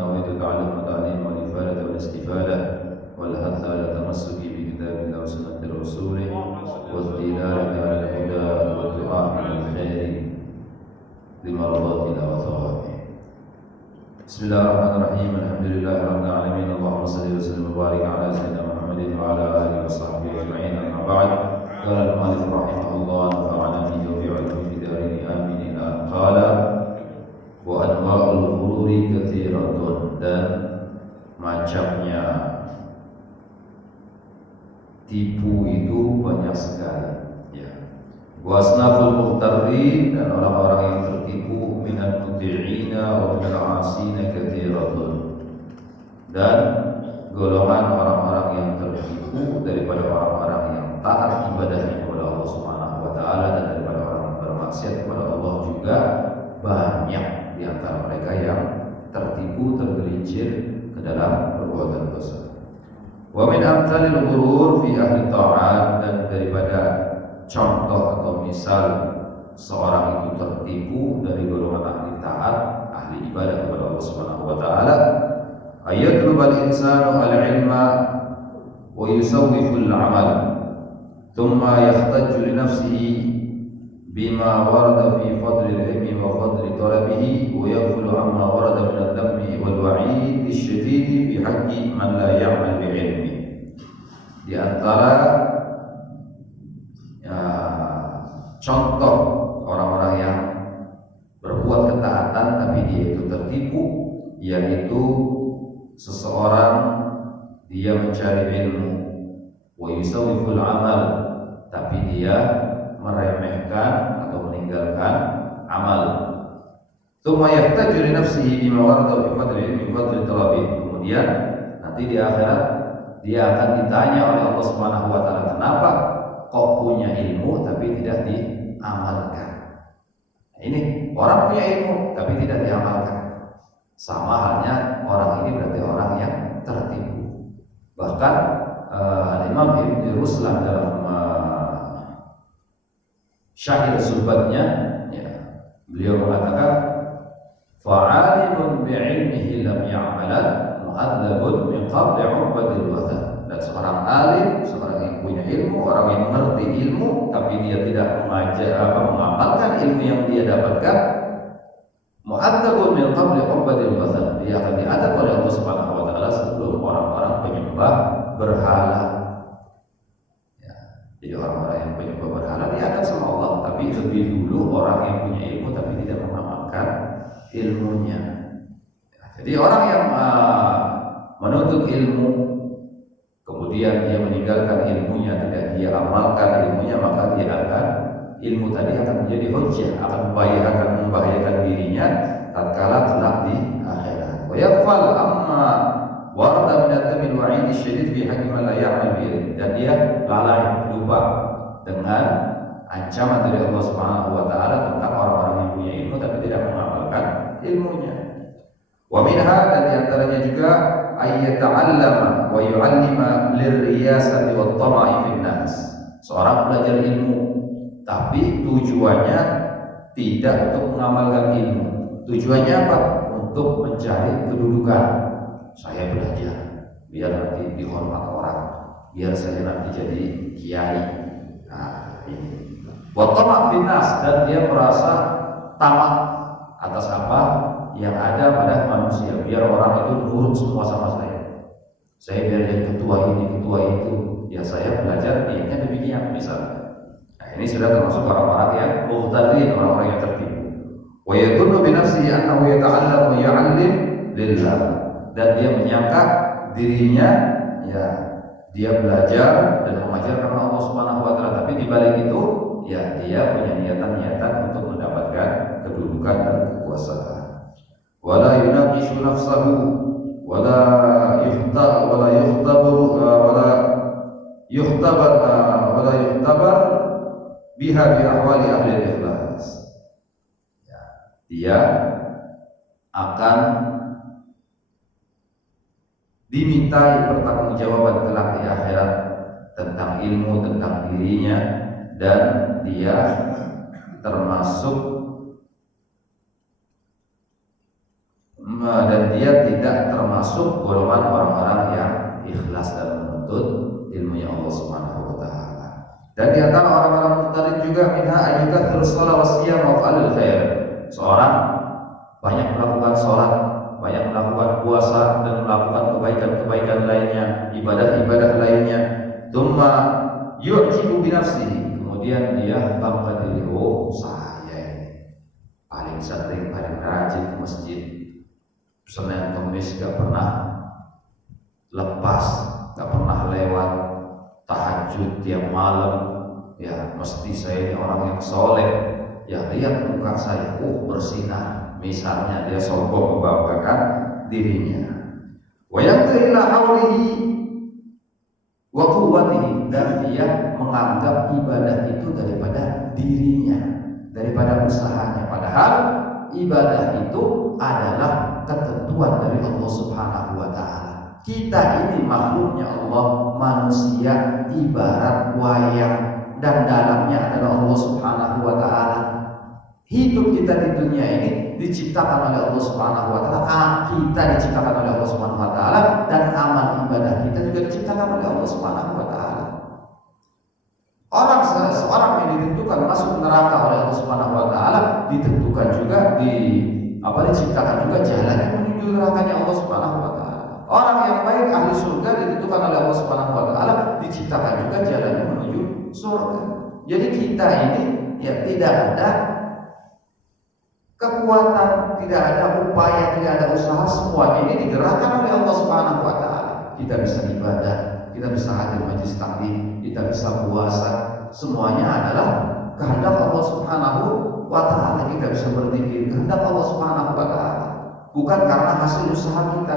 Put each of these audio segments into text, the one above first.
نويت تعلم التعليم والإفادة والاستفادة والحث على التمسك بكتاب الله وسنة رسوله والدلالة على الهدى والدعاء إلى الخير لمرضات الله وثوابه. بسم الله الرحمن الرحيم. الحمد لله رب العالمين. اللهم صل وسلم وبارك على سيدنا محمد وعلى آله وصحبه أجمعين. أما بعد، قال المؤلف رحمه الله نفعنا به وبعلمه في دارين آمين. قال wa anwa'ul ghururi katsiratun, dan macamnya tipu itu banyak sekali, ya. Wa asnaful muhtarin, dan orang-orang yang tertipu minal muti'ina wa minal 'asina katsiratun, dan golongan orang-orang yang tertipu daripada orang-orang yang taat ibadahnya kepada Allah Subhanahu wa taala dan daripada orang yang bermaksiat kepada Allah juga banyak di antara mereka yang tertipu, tergelincir ke dalam perbuatan dosa. Wa min amsalil ghurur fi ahli ta'at, dan daripada contoh atau misal seorang itu tertipu dari golongan ahli taat, ahli ibadah kepada Allah Subhanahu wa taala, ayatlubal insanu al-ilma wa yusawwifu al-amal thumma yahtaju li nafsihi bima warada fi fadli al-ilmi wa fadli talabihi wa yaghfulu amma warada min al-dhammi wal wa'id ash-shadid fi haqqi man la ya'mal bi ilmi. Di antara contoh orang-orang yang berbuat ketaatan tapi dia itu tertipu, yaitu seseorang dia mencari ilmu wa yusawwiful amal, tapi dia meremehkan atau meninggalkan amal. Tsumma yahtaju li nafsihi bima warada fi fadli ilmi wa fadli talabi. Kemudian nanti di akhirat dia akan ditanya oleh Allah Subhanahu wa taala, kenapa kok punya ilmu tapi tidak diamalkan? Nah, ini orang punya ilmu tapi tidak diamalkan. Sama halnya orang ini berarti orang yang tertipu. Bahkan Imam Ibn Ruslan dalam Syahir Subatnya, ya, beliau mengatakan fa'alimun bi'ilmihi lam ya'malan mu'adzabun min qabli 'ubadil wathan. Dan seorang alim, seorang yang punya ilmu, orang yang mengerti ilmu tapi dia tidak mengamalkan ilmu yang dia dapatkan, mu'adzabun min qabli 'ubadil wathan, dia akan diadab oleh Allah Subhanahu wa taala sebelum orang-orang penyembah berhala. Jadi orang-orang yang penyembah berhala diadab sama Allah, tapi lebih dulu orang yang punya ilmu tapi tidak mengamalkan ilmunya. Jadi orang yang menuntut ilmu kemudian dia meninggalkan ilmunya, tidak dia amalkan ilmunya, maka dia akan ilmu tadi akan menjadi hujjah, akan membahayakan dirinya tatkala kelak di akhirat. Wa yaqfal amma warada min at-tamil wa'id asyadid fi haqqi man la ya'mal bi, dan dia lalai, lupa dengan ancaman dari Allah Subhanahu wa taala tentang orang-orang yang punya ilmu tapi tidak mengamalkan ilmunya. Wa minha, dan di antaranya juga ayyata'allama wa yu'allima lirriyasati wat tama'i fin nas. Seorang belajar ilmu tapi tujuannya tidak untuk mengamalkan ilmu. Tujuannya apa? Untuk mencari kedudukan. Saya belajar biar nanti dihormat orang, biar saya nanti jadi kiai. Nah, ini wa tama' fin nas, dan dia merasa tamak atas apa yang ada pada manusia, biar orang itu nurut semua sama saya. Saya biar jadi ketua ini, ketua itu. Ya saya belajar niatnya demikian misalnya. Nah, ini sudah termasuk orang-orang yang muhtadin, orang-orang yang tertipu. Wa yadhunnu bi nafsihi annahu yata'allam wa ya'allim lillah, dan dia menyangka dirinya, ya, dia belajar dan mengajar karena Allah Subhanahu wa taala, tapi di balik itu ya dia punya niatan-niatan untuk mendapatkan kedudukan dan kekuasaan. Wala yunaqishu nafsahu wala yukhtabar biha bi ahwali ahli ikhlas. Ya, dia akan dimintai pertanggungjawaban kelak di akhirat tentang ilmu, tentang dirinya, dan dia termasuk dan dia tidak termasuk golongan orang-orang yang ikhlas dalam menuntut ilmunya Allah Subhanahu wa taala. Dan di antara orang-orang murtad juga minha ayyuka terus shalah wasiyam wa alil khair. Seorang banyak melakukan sholat, banyak melakukan puasa dan melakukan kebaikan-kebaikan lainnya, ibadah-ibadah lainnya. Tsumma yu'jibu bi nafsihi. Kemudian dia bangga diri, oh saya ini paling sering, paling rajin ke masjid. Senin Kamis gak pernah lepas, gak pernah lewat, tahajud tiap malam. Ya mesti saya ini orang yang soleh. Ya lihat muka saya, bersinar. Misalnya dia sombong membanggakan dirinya. Wa yaqila haulihi wa quwwatihi, dan dia menganggap ibadah itu daripada dirinya, daripada usahanya. Padahal ibadah itu adalah ketentuan dari Allah Subhanahu wa taala. Kita ini makhluknya Allah, manusia ibarat wayang dan dalamnya adalah Allah Subhanahu wa taala. Hidup kita di dunia ini diciptakan oleh Allah Subhanahu wa taala, kita diciptakan oleh Allah Subhanahu wa taala, dan amal ibadah kita juga diciptakan oleh Allah Subhanahu wa taala. Seorang yang ditentukan masuk neraka oleh Allah Subhanahu wa taala ditentukan juga diciptakan juga jalannya menuju nerakanya Allah Subhanahu wa taala. Orang yang baik ahli surga ditentukan oleh Allah Subhanahu wa taala, diciptakan juga jalannya menuju surga. Jadi kita ini ya tidak ada kekuatan, tidak ada upaya, tidak ada usaha, semuanya ini digerakkan oleh Allah Subhanahu wa taala. Kita bisa ibadah, kita bisa hadir majelis taklim, kita bisa puasa, semuanya adalah kehendak Allah Subhanahu wa taala. Kita bisa berzikir, kehendak Allah Subhanahu wa taala. Bukan karena hasil usaha kita,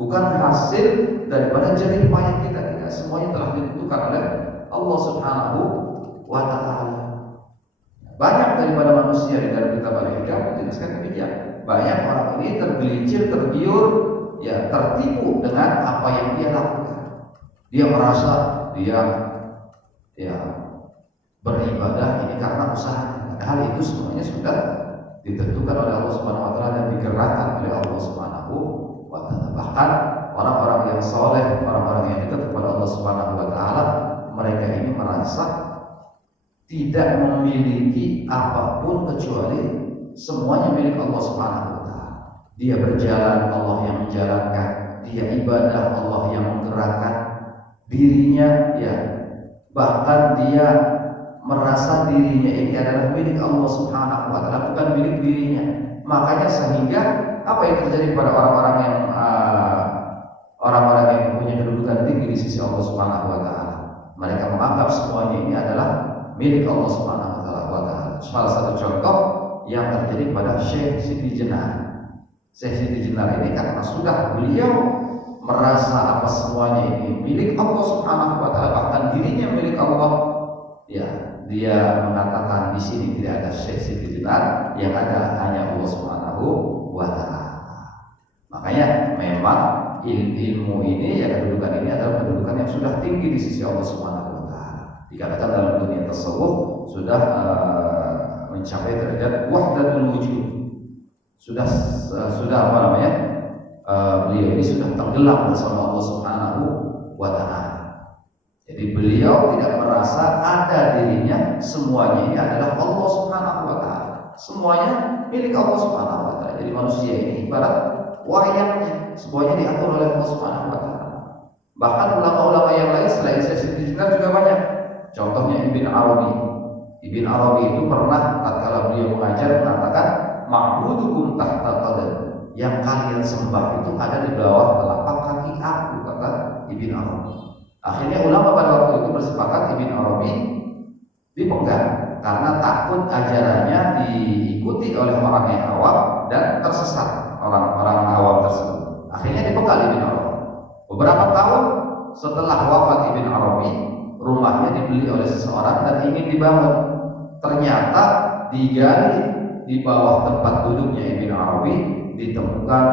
bukan hasil daripada jerih payah kita, tidak. Semuanya telah ditentukan oleh Allah Subhanahu wa taala. Banyak daripada manusia di dalam kitab Al-Hikam menjelaskan demikian. Banyak orang ini tergelincir, tergiur, ya tertipu dengan apa yang dia lakukan. Dia merasa dia beribadah ini karena usaha. Padahal itu semuanya sudah ditentukan oleh Allah Subhanahu wa taala dan digerakkan oleh Allah Subhanahu wa taala. Bahkan orang-orang yang soleh, orang-orang yang dekat kepada Allah Subhanahu wa taala, mereka ini merasa tidak memiliki apapun kecuali semuanya milik Allah Subhanahu wa taala. Dia berjalan, Allah yang menjalankan. Dia ibadah, Allah yang menggerakkan dirinya, ya. Bahkan dia merasa dirinya ini adalah milik Allah Subhanahu wa taala, bukan milik dirinya. Makanya sehingga apa yang terjadi pada orang-orang yang mempunyai kedudukan tinggi di sisi Allah Subhanahu wa taala, mereka menganggap semuanya ini adalah milik Allah Subhanahu wa taala. Salah satu contoh yang terjadi pada Syekh Siti Jenar. Syekh Siti Jenar ini karena sudah beliau merasa apa semuanya ini milik Allah Subhanahu wa taala, bahkan dirinya milik Allah, ya, dia mengatakan di sini tidak ada Syekh Siti Jenar, yang ada hanya Allah Subhanahu wa taala. Makanya memang ilmu ini, ya, kedudukan ini adalah kedudukan yang sudah tinggi di sisi Allah Subhanahu. Dikatakan dalam dunia tasawuf sudah mencapai derajat wahdatul wujud. Sudah beliau ini sudah tenggelam bersama Allah Subhanahu wa taala. Jadi beliau tidak merasa ada dirinya, semuanya ini adalah Allah Subhanahu wa taala. Semuanya milik Allah Subhanahu wa taala. Jadi manusia ini ibarat wayangnya, semuanya diatur oleh Allah Subhanahu wa taala. Bahkan ulama-ulama yang lain selain Syekh juga banyak. Contohnya Ibn Arabi. Ibn Arabi itu pernah tatkala beliau mengajar mengatakan ma'budukum tahta qadam, yang kalian sembah itu ada di bawah telapak kaki aku, kata Ibn Arabi. Akhirnya ulama pada waktu itu bersepakat Ibn Arabi dipenggal karena takut ajarannya diikuti oleh orang yang awam dan tersesat orang-orang awam tersebut. Akhirnya dipenggal Ibn Arabi. Beberapa tahun setelah wafat Ibn Arabi, rumahnya dibeli oleh seseorang dan ingin dibangun. Ternyata digali di bawah tempat duduknya Ibn Arabi ditemukan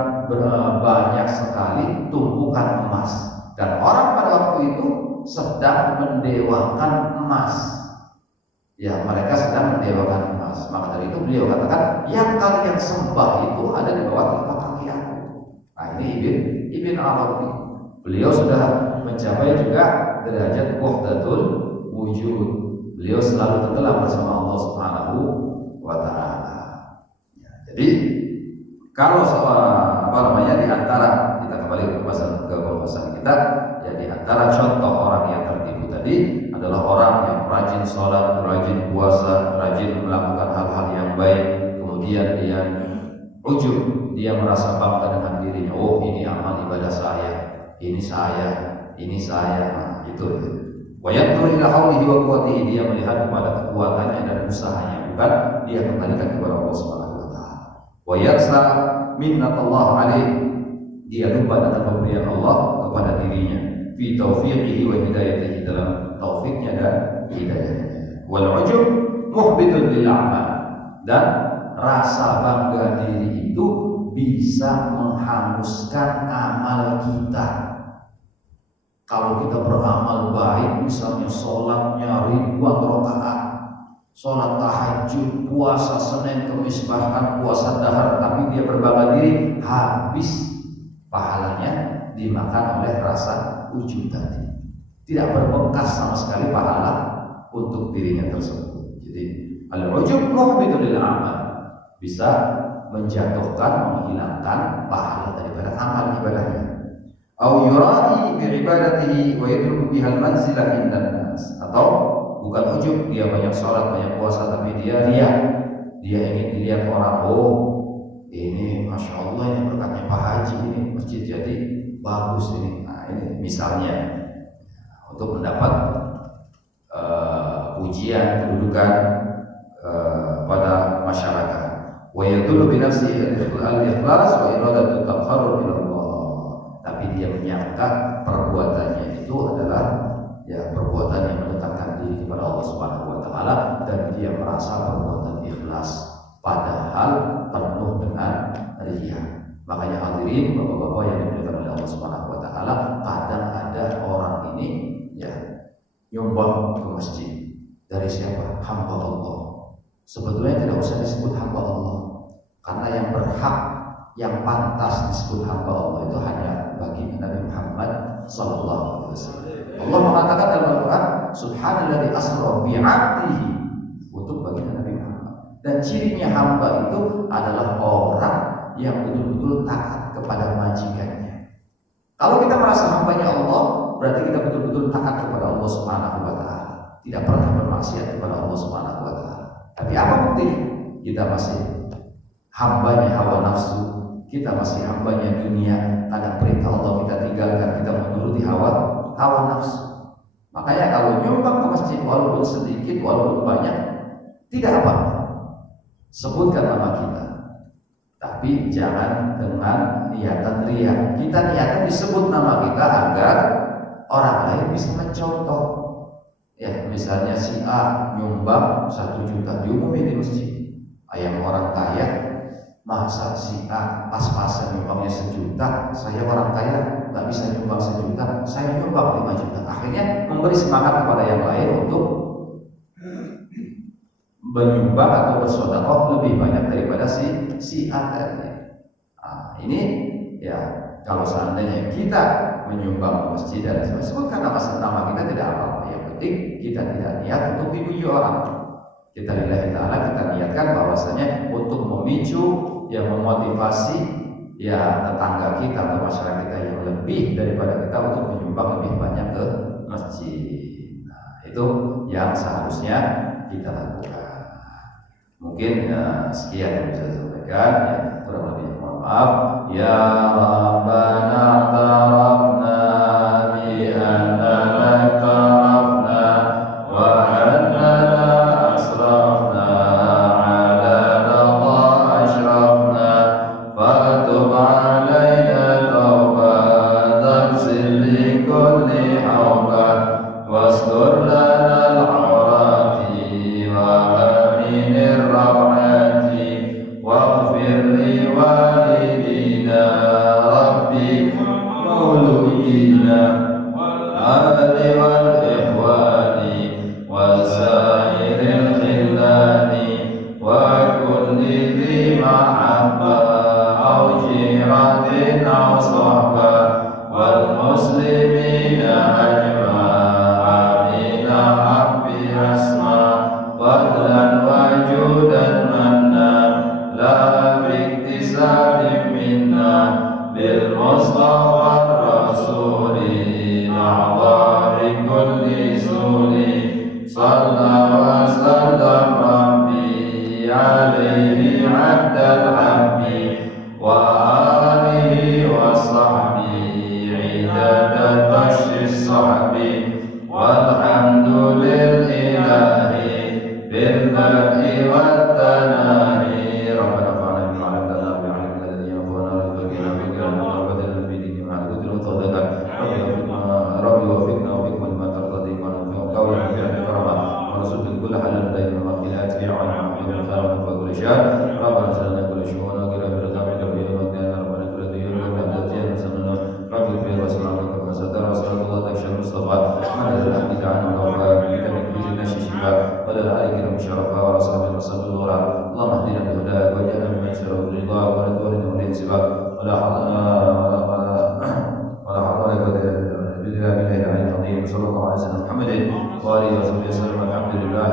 banyak sekali tumpukan emas, dan orang pada waktu itu sedang mendewakan emas. Ya, mereka sedang mendewakan emas. Maka dari itu beliau katakan, yang kalian sembah itu ada di bawah telapak kaki aku. Ibn Arabi. Beliau sudah mencapai juga derajat wahdatul wujud. Beliau selalu tenggelam bersama Allah Subhanahu wa taala. Ya, jadi kalau di antara kita kembali ke pembahasan kita, ya di antara contoh orang yang tertipu tadi adalah orang yang rajin sholat, rajin puasa, rajin melakukan hal-hal yang baik, kemudian dia ujub, dia merasa bangga dengan dirinya. Oh, ini amal ibadah saya, ini saya, nah, itu. Wa yanzuru ila haulihi wa quwwatihi, dia melihat kepada kekuatannya dan usahanya, bukan dia kembalikan kepada Allah Subhanahu wa taala. Wa yarsa minnatullah alaih, dia lupa dengan pemberian Allah kepada dirinya, fi taufiqihi wa hidayatihi, dalam taufiknya dan hidayahnya. Wal ujub muhbitun lil a'mal, dan rasa bangga diri itu bisa menghanguskan amal kita. Kalau kita beramal baik, misalnya sholatnya ribuan rakaat, sholat tahajud, puasa Senin Kemis, bahkan puasa dahar, tapi dia berbangga diri, habis pahalanya dimakan oleh rasa ujub tadi. Tidak berbekas sama sekali pahala untuk dirinya tersebut. Jadi al-ujub muhbitun lil amal, bisa menjatuhkan, menghilangkan pahala daripada amal ibadahnya. Au yura'i bi ibadatihi wa yadruku bihal manzilah indan nas, atau bukan ujub, dia banyak sholat, banyak puasa, tapi dia ingin dilihat orang, oh ini masya Allah, ini berkatnya Pak Haji, ini masjid jadi bagus ini. Nah, ini misalnya untuk mendapat pujian, kedudukan pada masyarakat. Wa yadullu bi nafsihi al-ikhlas wa iradatu taqarrub ila Allah, tapi dia menyangka perbuatannya itu adalah ya perbuatan yang mendekatkan diri kepada Allah Subhanahu wa taala, dan dia merasa perbuatan ikhlas, padahal penuh dengan riya. Makanya hadirin bapak-bapak yang dimuliakan oleh Allah Subhanahu wa taala, kadang ada orang ini ya nyumbang ke masjid. Dari siapa? Hamba Allah. Sebetulnya tidak usah disebut hamba Allah, karena yang berhak, yang pantas disebut hamba Allah itu hanya bagi Nabi Muhammad sallallahu alaihi wasallam. Allah mengatakan dalam Al-Qur'an, subhanalladzi asra bi 'abdihi, untuk bagi Nabi Muhammad. Dan cirinya hamba itu adalah orang yang betul-betul taat kepada majikannya. Kalau kita merasa hambanya Allah, berarti kita betul-betul taat kepada Allah Subhanahu wa taala, tidak pernah bermaksiat kepada Allah Subhanahu wa taala. Tapi apa buktinya? Kita masih hambanya hawa nafsu, kita masih hambanya dunia. Kadang perintah Allah kita tinggalkan, kita menuruti hawa nafsu. Makanya kalau nyumbang ke masjid, walaupun sedikit, walaupun banyak, tidak apa-apa, sebutkan nama kita, tapi jangan dengan niatan riya. Kita niatan disebut nama kita agar orang lain bisa mencontoh. Ya, misalnya si A nyumbang 1 juta, diumumin di masjid. Ayam orang kaya, masa si A pas-pasan nyumbangnya 1 juta, saya orang kaya nggak bisa nyumbang 1 juta, saya nyumbang 5 juta. Akhirnya memberi semangat kepada yang lain untuk menyumbang atau bersedekah lebih banyak daripada si A tadi. Nah, ini ya kalau seandainya kita menyumbang ke masjid dan sebutkan nama kita, tidak apa-apa. Yang penting kita tidak niat untuk dipuji orang. Kita lillahi ta'ala, kita niatkan bahwasanya untuk memicu, yang memotivasi ya tetangga kita atau masyarakat kita yang lebih daripada kita untuk menyumbang lebih banyak ke masjid. Nah, itu yang seharusnya kita lakukan. Mungkin sekian yang bisa saya sampaikan, ya kurang lebih mohon maaf. Ya Rabbana tarafna bi annana tarafna wa annana asrafna ala lama ashrafna, fatub alaina tawbatan silli kulli hawba wastur lana al-awrati wa واغفر لوالدينا ربي مولودينا والآل والإخوان وسائر الخلان وكل ذي محبة أو جيرة وصحبه والمسلمين أجمعين حبي أسماء فضلا وجودا منا لا باكتساب منا بالمصطفى الرسول نعظى بكل سول صلى وسلم ربي عليه عد العبد وآله وصحبه عدد بشر الصحب والحمد للإله بالبدء والتناهي ربنا انفعنا بما علمتنا بعلم الذي ينفعنا وارزقنا بكرم وبدلنا في دينك مع القدر وتوفيقك ربي وفقنا وفقنا لما ترتضي ونفع قولا فعلا كرما ونرزق كل حلال دائما وخيرات في عون وحمد وفاء ونفع كل شيء ربنا سلمنا كل شؤون وغير برزقنا كبير وكان ربنا كل ديون وكان ذاتيا وسلمنا ربي كبير واسمع لك وستر وصلى الله تكشف المصطفى من الحمد عنه ووفاء بك من كل نشي شفاء ولا العالي كرم شرفا وصحبه وصحبه الورى اللهم اهدنا بهداك واجعلنا ممن يسره برضاك ولا تولنا ولي سواك ولا حول ولا قوة إلا بالله العلي العظيم صلى الله عليه وسلم محمد وآله وصحبه وسلم الحمد لله